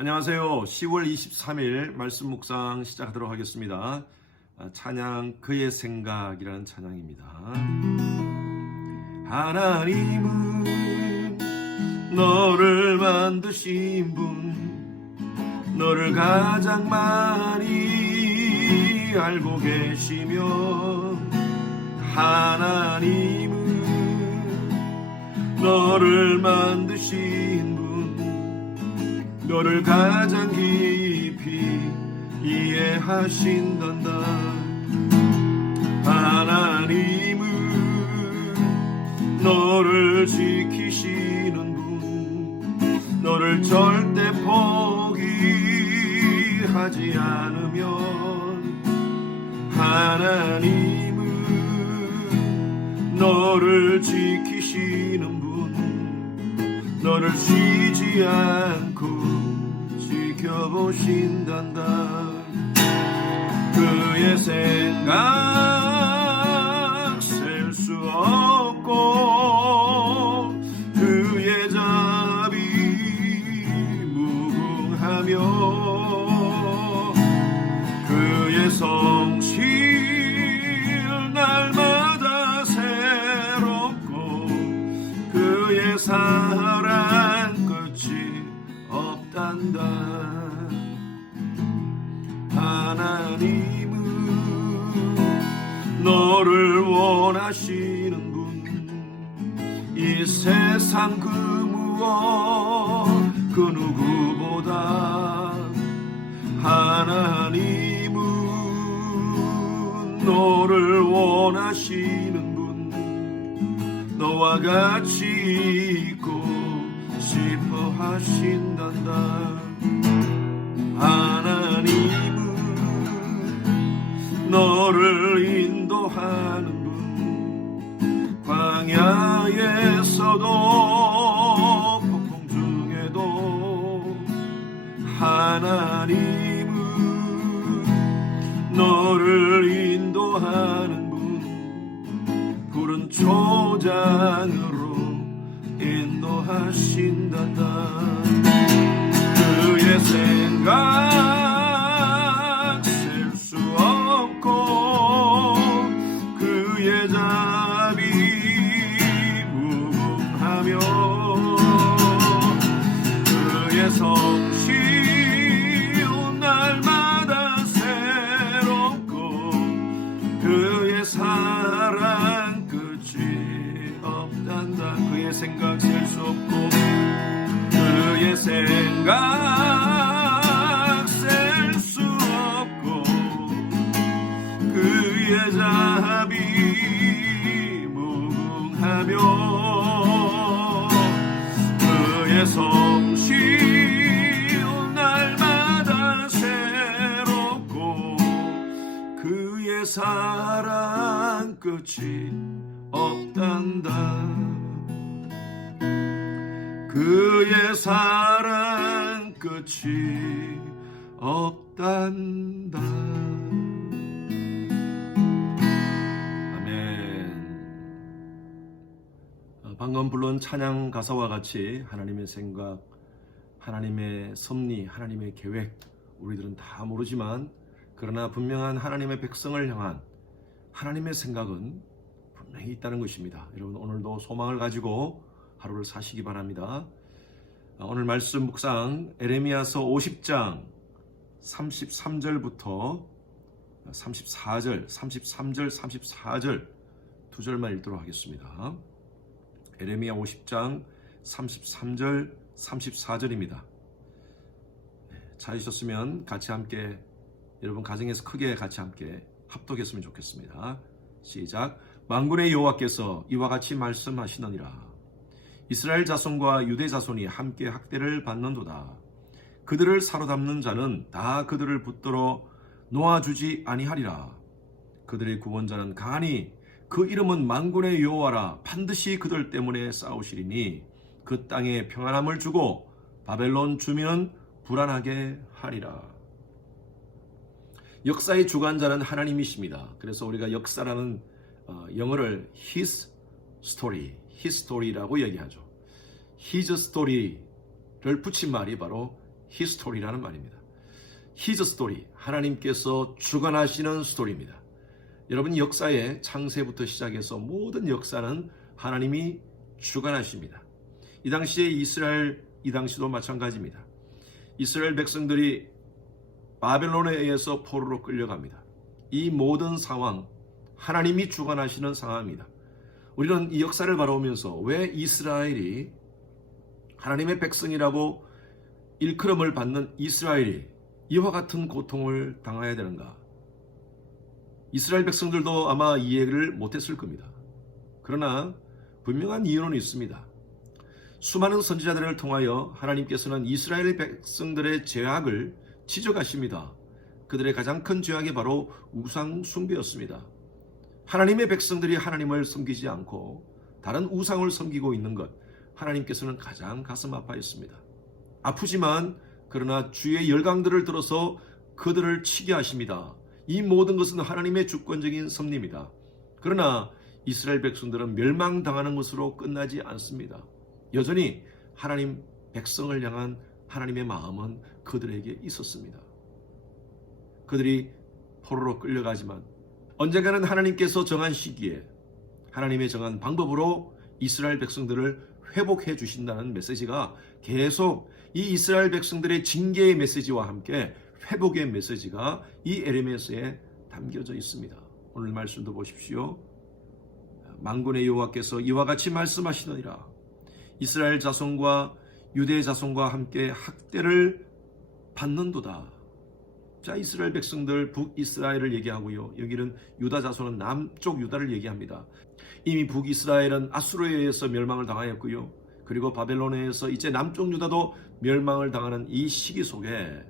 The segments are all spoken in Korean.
안녕하세요. 10월 23일 말씀 묵상 시작하도록 하겠습니다. 찬양 그의 생각이라는 찬양입니다. 하나님은 너를 만드신 분, 너를 가장 많이 알고 계시며, 하나님은 너를 만드신 분, 너를 가장 깊이 이해하신단다. 하나님은 너를 지키시는 분, 너를 절대 포기하지 않으면, 하나님은 너를 지키시는 분, 너를 쉬지 않고 지켜보신단다. 그의 생각 셀 수 없고, 그의 자비 무궁하며, 그의 성실 날마다 새롭고, 그의 사랑 끝이 없단다. 하나님은 너를 원하시는 분, 이 세상 그 무엇 그 누구보다. 하나님은 너를 원하시는 분, 너와 같이 있고 싶어 하신단다. 하나님은 너를 인도하는 분, 광야에서도 폭풍 중에도. 하나님은 너를 인도하는 분, 푸른 초장으로 인도하신단다. 그의 생각 셀 수 없고, 그의 자비 무궁하며, 그의 성실 날마다 새롭고, 그의 사랑 끝이 없단다. 그의 생각 셀 수 없고, 그의 생각 셀 수 없고, 그의 자비 무궁하며, 그의 성실 날마다 새롭고, 그의 사랑 끝이 없단다. 그의 사랑 끝이 없단다. 아멘. 방금 부른 찬양 가사와 같이 하나님의 생각, 하나님의 섭리, 하나님의 계획, 우리들은 다 모르지만, 그러나 분명한 하나님의 백성을 향한 하나님의 생각은 분명히 있다는 것입니다. 여러분, 오늘도 소망을 가지고 하루를 사시기 바랍니다. 오늘 말씀 묵상 에레미야서 50장 33절부터 34절, 33절, 34절 두 절만 읽도록 하겠습니다. 에레미야 50장 33절, 34절입니다. 찾으셨으면 같이 함께, 여러분 가정에서 크게 같이 함께 합독했으면 좋겠습니다. 시작. 만군의 여호와께서 이와 같이 말씀하시느니라. 이스라엘 자손과 유대 자손이 함께 학대를 받는도다. 그들을 사로잡는 자는 다 그들을 붙들어 놓아주지 아니하리라. 그들의 구원자는 강하니 그 이름은 만군의 여호와라. 반드시 그들 때문에 싸우시리니 그 땅에 평안함을 주고 바벨론 주민은 불안하게 하리라. 역사의 주관자는 하나님이십니다. 그래서 우리가 역사라는 영어를 His Story라고 얘기하죠. His Story를 붙인 말이 바로 히스토리라는 말입니다. 히즈 스토리, 하나님께서 주관하시는 스토리입니다. 여러분, 역사의 창세부터 시작해서 모든 역사는 하나님이 주관하십니다. 이 당시에 이스라엘, 이 당시도 마찬가지입니다. 이스라엘 백성들이 바벨론에 의해서 포로로 끌려갑니다. 이 모든 상황, 하나님이 주관하시는 상황입니다. 우리는 이 역사를 바라보면서 왜 이스라엘이 하나님의 백성이라고 일컬음을 받는 이스라엘이 이와 같은 고통을 당해야 되는가? 이스라엘 백성들도 아마 이해를 못했을 겁니다. 그러나 분명한 이유는 있습니다. 수많은 선지자들을 통하여 하나님께서는 이스라엘 백성들의 죄악을 지적하십니다. 그들의 가장 큰 죄악이 바로 우상 숭배였습니다. 하나님의 백성들이 하나님을 섬기지 않고 다른 우상을 섬기고 있는 것, 하나님께서는 가장 가슴 아파했습니다. 아프지만 그러나 주의 열강들을 들어서 그들을 치게 하십니다. 이 모든 것은 하나님의 주권적인 섭리입니다. 그러나 이스라엘 백성들은 멸망당하는 것으로 끝나지 않습니다. 여전히 하나님 백성을 향한 하나님의 마음은 그들에게 있었습니다. 그들이 포로로 끌려가지만 언젠가는 하나님께서 정한 시기에 하나님의 정한 방법으로 이스라엘 백성들을 회복해 주신다는 메시지가 계속 이 이스라엘 백성들의 징계의 메시지와 함께 회복의 메시지가 이 에레미야서에 담겨져 있습니다. 오늘 말씀도 보십시오. 만군의 여호와께서 이와 같이 말씀하시느니라. 이스라엘 자손과 유대 자손과 함께 학대를 받는도다. 자, 이스라엘 백성들 북이스라엘을 얘기하고요. 여기는 유다 자손은 남쪽 유다를 얘기합니다. 이미 북이스라엘은 아수르에 의해서 멸망을 당하였고요. 그리고 바벨론에 의해서 이제 남쪽 유다도 멸망을 당하는 이 시기 속에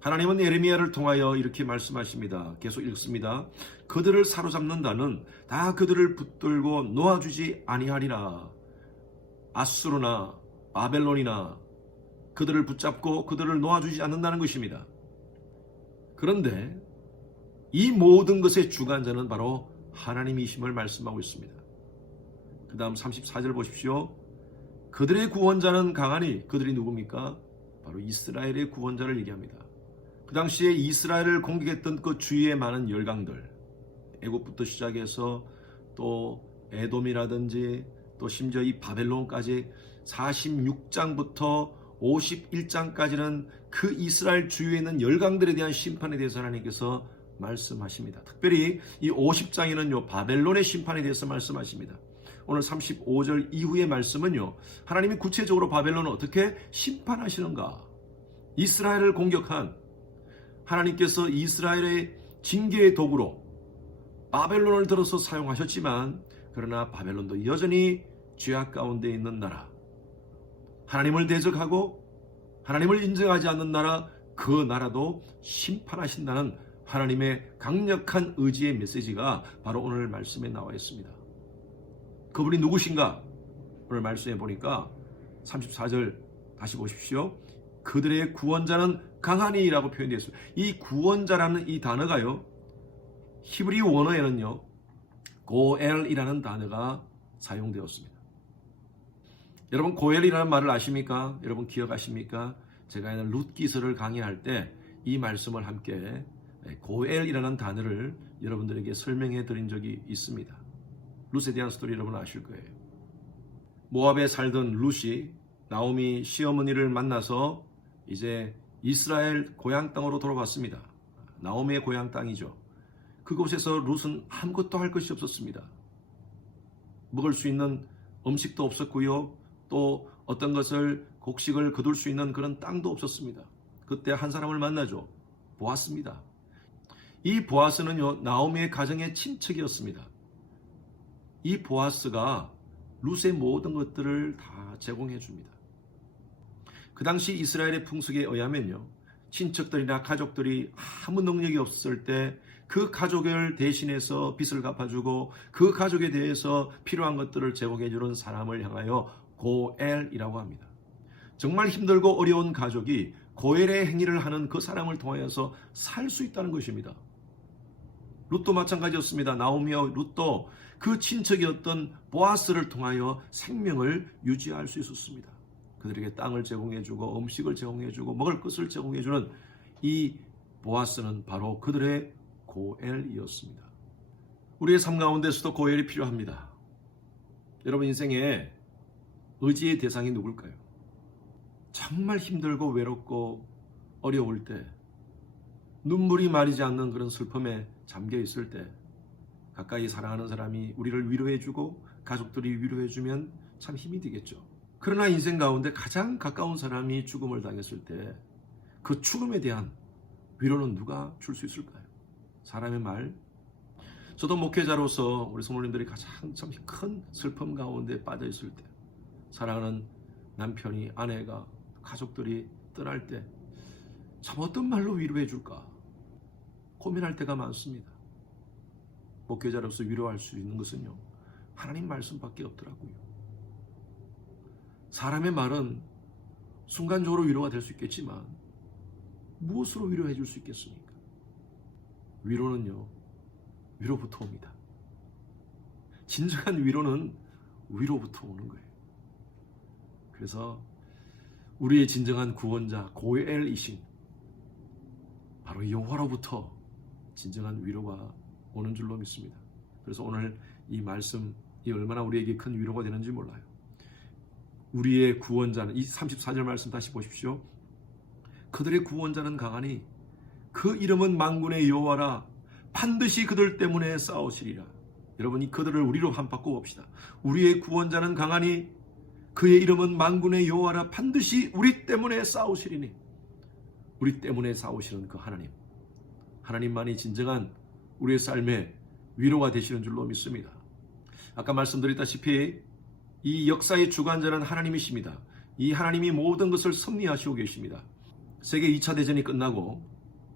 하나님은 예레미야를 통하여 이렇게 말씀하십니다. 계속 읽습니다. 그들을 사로잡는다는 다 그들을 붙들고 놓아주지 아니하리라. 아수르나 바벨론이나 그들을 붙잡고 그들을 놓아주지 않는다는 것입니다. 그런데 이 모든 것의 주관자는 바로 하나님이심을 말씀하고 있습니다. 그 다음 34절 보십시오. 그들의 구원자는 강하니, 그들이 누굽니까? 바로 이스라엘의 구원자를 얘기합니다. 그 당시에 이스라엘을 공격했던 그 주위의 많은 열강들, 애국부터 시작해서 또 에돔이라든지 또 심지어 이 바벨론까지 46장부터 51장까지는 그 이스라엘 주위에 있는 열강들에 대한 심판에 대해서 하나님께서 말씀하십니다. 특별히 이 50장에는요 바벨론의 심판에 대해서 말씀하십니다. 오늘 35절 이후의 말씀은요 하나님이 구체적으로 바벨론을 어떻게 심판하시는가, 이스라엘을 공격한 하나님께서 이스라엘의 징계의 도구로 바벨론을 들어서 사용하셨지만 그러나 바벨론도 여전히 죄악 가운데 있는 나라, 하나님을 대적하고 하나님을 인정하지 않는 나라, 그 나라도 심판하신다는 하나님의 강력한 의지의 메시지가 바로 오늘 말씀에 나와 있습니다. 그분이 누구신가? 오늘 말씀에 보니까 34절 다시 보십시오. 그들의 구원자는 강하니라고 표현되어 있습니다. 이 구원자라는 이 단어가요 히브리 원어에는요 고엘이라는 단어가 사용되었습니다. 여러분 고엘이라는 말을 아십니까? 여러분 기억하십니까? 제가 룻기서를 강의할 때 이 말씀을 함께 고엘이라는 단어를 여러분들에게 설명해 드린 적이 있습니다. 룻에 대한 스토리 여러분 아실 거예요. 모압에 살던 룻이 나오미 시어머니를 만나서 이제 이스라엘 고향 땅으로 돌아왔습니다. 나오미의 고향 땅이죠. 그곳에서 룻은 아무것도 할 것이 없었습니다. 먹을 수 있는 음식도 없었고요. 또 어떤 것을 곡식을 거둘 수 있는 그런 땅도 없었습니다. 그때 한 사람을 만나죠. 보아스입니다. 이 보아스는요 나오미의 가정의 친척이었습니다. 이 보아스가 룻의 모든 것들을 다 제공해 줍니다. 그 당시 이스라엘의 풍습에 의하면요 친척들이나 가족들이 아무 능력이 없을 때 그 가족을 대신해서 빚을 갚아주고 그 가족에 대해서 필요한 것들을 제공해 주는 사람을 향하여 고엘이라고 합니다. 정말 힘들고 어려운 가족이 고엘의 행위를 하는 그 사람을 통하여서 살 수 있다는 것입니다. 룻도 마찬가지였습니다. 나오미와 룻도 그 친척이었던 보아스를 통하여 생명을 유지할 수 있었습니다. 그들에게 땅을 제공해주고 음식을 제공해주고 먹을 것을 제공해주는 이 보아스는 바로 그들의 고엘이었습니다. 우리의 삶 가운데서도 고엘이 필요합니다. 여러분 인생에 의지의 대상이 누굴까요? 정말 힘들고 외롭고 어려울 때, 눈물이 마르지 않는 그런 슬픔에 잠겨 있을 때 가까이 사랑하는 사람이 우리를 위로해주고 가족들이 위로해주면 참 힘이 되겠죠. 그러나 인생 가운데 가장 가까운 사람이 죽음을 당했을 때 그 죽음에 대한 위로는 누가 줄 수 있을까요? 사람의 말. 저도 목회자로서 우리 성도님들이 가장 참 큰 슬픔 가운데 빠져 있을 때, 사랑하는 남편이, 아내가, 가족들이 떠날 때 참 어떤 말로 위로해 줄까 고민할 때가 많습니다. 목회자로서 위로할 수 있는 것은요, 하나님 말씀밖에 없더라고요. 사람의 말은 순간적으로 위로가 될 수 있겠지만 무엇으로 위로해 줄 수 있겠습니까? 위로는요, 위로부터 옵니다. 진정한 위로는 위로부터 오는 거예요. 그래서 우리의 진정한 구원자 고엘이신 바로 여호와로부터 진정한 위로가 오는 줄로 믿습니다. 그래서 오늘 이 말씀이 얼마나 우리에게 큰 위로가 되는지 몰라요. 우리의 구원자는, 이 34절 말씀 다시 보십시오. 그들의 구원자는 강하니 그 이름은 만군의 여호와라, 반드시 그들 때문에 싸우시리라. 여러분이 그들을 우리로 한번 바꿔봅시다. 우리의 구원자는 강하니 그의 이름은 만군의 여호와라, 반드시 우리 때문에 싸우시리니. 우리 때문에 싸우시는 그 하나님, 하나님만이 진정한 우리의 삶에 위로가 되시는 줄로 믿습니다. 아까 말씀드렸다시피 이 역사의 주관자는 하나님이십니다. 이 하나님이 모든 것을 섭리하시고 계십니다. 세계 2차 대전이 끝나고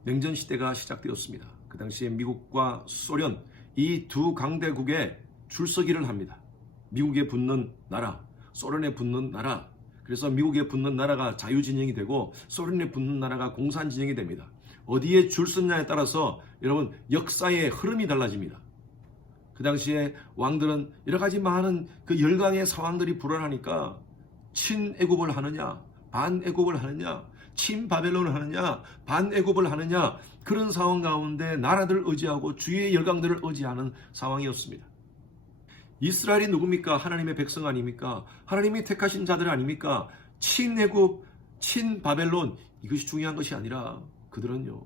냉전 시대가 시작되었습니다. 그 당시에 미국과 소련, 이 두 강대국에 줄서기를 합니다. 미국에 붙는 나라, 소련에 붙는 나라. 그래서 미국에 붙는 나라가 자유진영이 되고 소련에 붙는 나라가 공산진영이 됩니다. 어디에 줄 서냐에 따라서 여러분 역사의 흐름이 달라집니다. 그 당시에 왕들은 여러 가지 많은 그 열강의 상황들이 불어나니까 친애국을 하느냐, 반애국을 하느냐, 친바벨론을 하느냐, 반애국을 하느냐, 그런 상황 가운데 나라들을 의지하고 주위의 열강들을 의지하는 상황이었습니다. 이스라엘이 누굽니까? 하나님의 백성 아닙니까? 하나님이 택하신 자들 아닙니까? 친애국, 친바벨론, 이것이 중요한 것이 아니라 그들은요,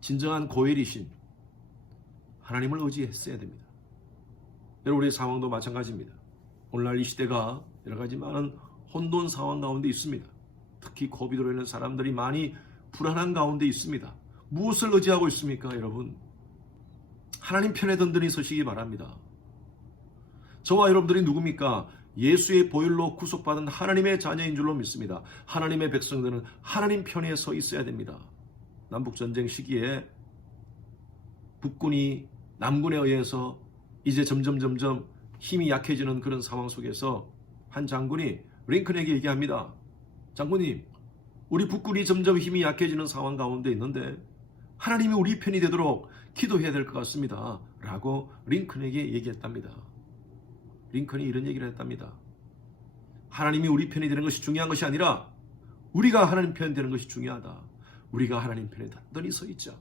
진정한 고엘이신 하나님을 의지했어야 됩니다. 여러분, 우리의 상황도 마찬가지입니다. 오늘날 이 시대가 여러 가지 많은 혼돈 상황 가운데 있습니다. 특히 코비드로 인해 사람들이 많이 불안한 가운데 있습니다. 무엇을 의지하고 있습니까, 여러분? 하나님 편에 든든히 서시기 바랍니다. 저와 여러분들이 누굽니까? 예수의 보혈로 구속받은 하나님의 자녀인 줄로 믿습니다. 하나님의 백성들은 하나님 편에 서 있어야 됩니다. 남북전쟁 시기에 북군이 남군에 의해서 이제 점점 힘이 약해지는 그런 상황 속에서 한 장군이 링컨에게 얘기합니다. 장군님, 우리 북군이 점점 힘이 약해지는 상황 가운데 있는데 하나님이 우리 편이 되도록 기도해야 될 것 같습니다. 라고 링컨에게 얘기했답니다. 링컨이 이런 얘기를 했답니다. 하나님이 우리 편이 되는 것이 중요한 것이 아니라 우리가 하나님 편 되는 것이 중요하다. 우리가 하나님 편에 단단히 서 있자.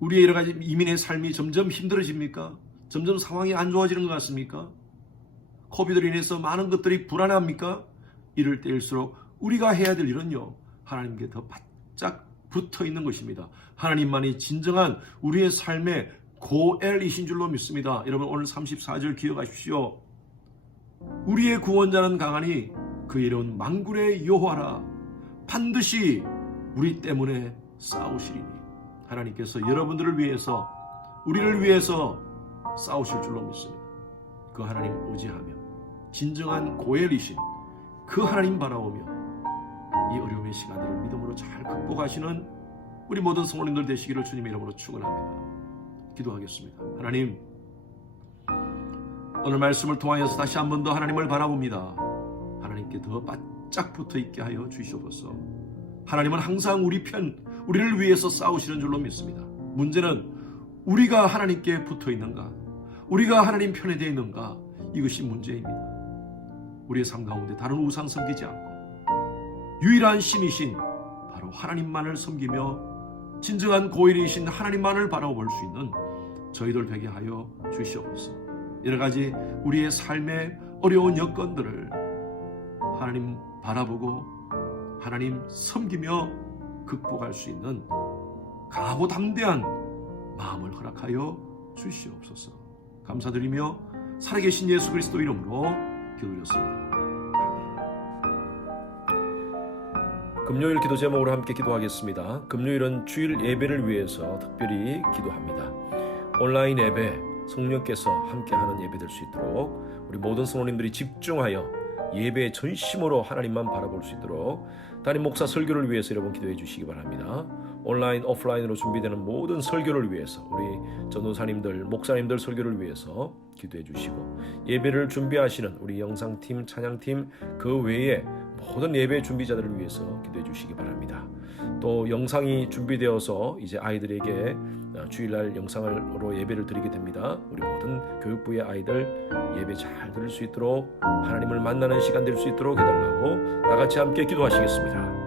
우리의 여러 가지 이민의 삶이 점점 힘들어집니까? 점점 상황이 안 좋아지는 것 같습니까? 코비드로 인해서 많은 것들이 불안합니까? 이럴 때일수록 우리가 해야 될 일은요, 하나님께 더 바짝 붙어 있는 것입니다. 하나님만이 진정한 우리의 삶의 고엘이신 줄로 믿습니다. 여러분, 오늘 34절 기억하십시오. 우리의 구원자는 강하니 그 이름은 만군의 여호와라, 반드시 우리 때문에 싸우시리니. 하나님께서 여러분들을 위해서, 우리를 위해서 싸우실 줄로 믿습니다. 그 하나님 의지하며 진정한 고엘이신 그 하나님 바라보며 이 어려움의 시간들을 믿음으로 잘 극복하시는 우리 모든 성도님들 되시기를 주님의 이름으로 축원합니다. 기도하겠습니다. 하나님, 오늘 말씀을 통하여서 다시 한 번 더 하나님을 바라봅니다. 하나님께 더 바짝 붙어 있게 하여 주시옵소서. 하나님은 항상 우리 편, 우리를 위해서 싸우시는 줄로 믿습니다. 문제는 우리가 하나님께 붙어 있는가, 우리가 하나님 편에 되어 있는가, 이것이 문제입니다. 우리의 삶 가운데 다른 우상 섬기지 않고 유일한 신이신 바로 하나님만을 섬기며 진정한 고일이신 하나님만을 바라볼 수 있는 저희들 되게 하여 주시옵소서. 여러 가지 우리의 삶의 어려운 여건들을 하나님 바라보고 하나님 섬기며 극복할 수 있는 강하고 담대한 마음을 허락하여 주시옵소서. 감사드리며 살아계신 예수 그리스도 이름으로 기도드렸습니다. 금요일 기도 제목으로 함께 기도하겠습니다. 금요일은 주일 예배를 위해서 특별히 기도합니다. 온라인 예배, 성령께서 함께하는 예배 될 수 있도록 우리 모든 성도님들이 집중하여 예배의 전심으로 하나님만 바라볼 수 있도록 담임 목사 설교를 위해서 여러분 기도해 주시기 바랍니다. 온라인, 오프라인으로 준비되는 모든 설교를 위해서 우리 전도사님들, 목사님들 설교를 위해서 기도해 주시고 예배를 준비하시는 우리 영상팀, 찬양팀 그 외에 모든 예배 준비자들을 위해서 기도해 주시기 바랍니다. 또 영상이 준비되어서 이제 아이들에게 주일날 영상으로 예배를 드리게 됩니다. 우리 모든 교육부의 아이들 예배 잘 들을 수 있도록 하나님을 만나는 시간 될 수 있도록 해달라고 다 같이 함께 기도하시겠습니다.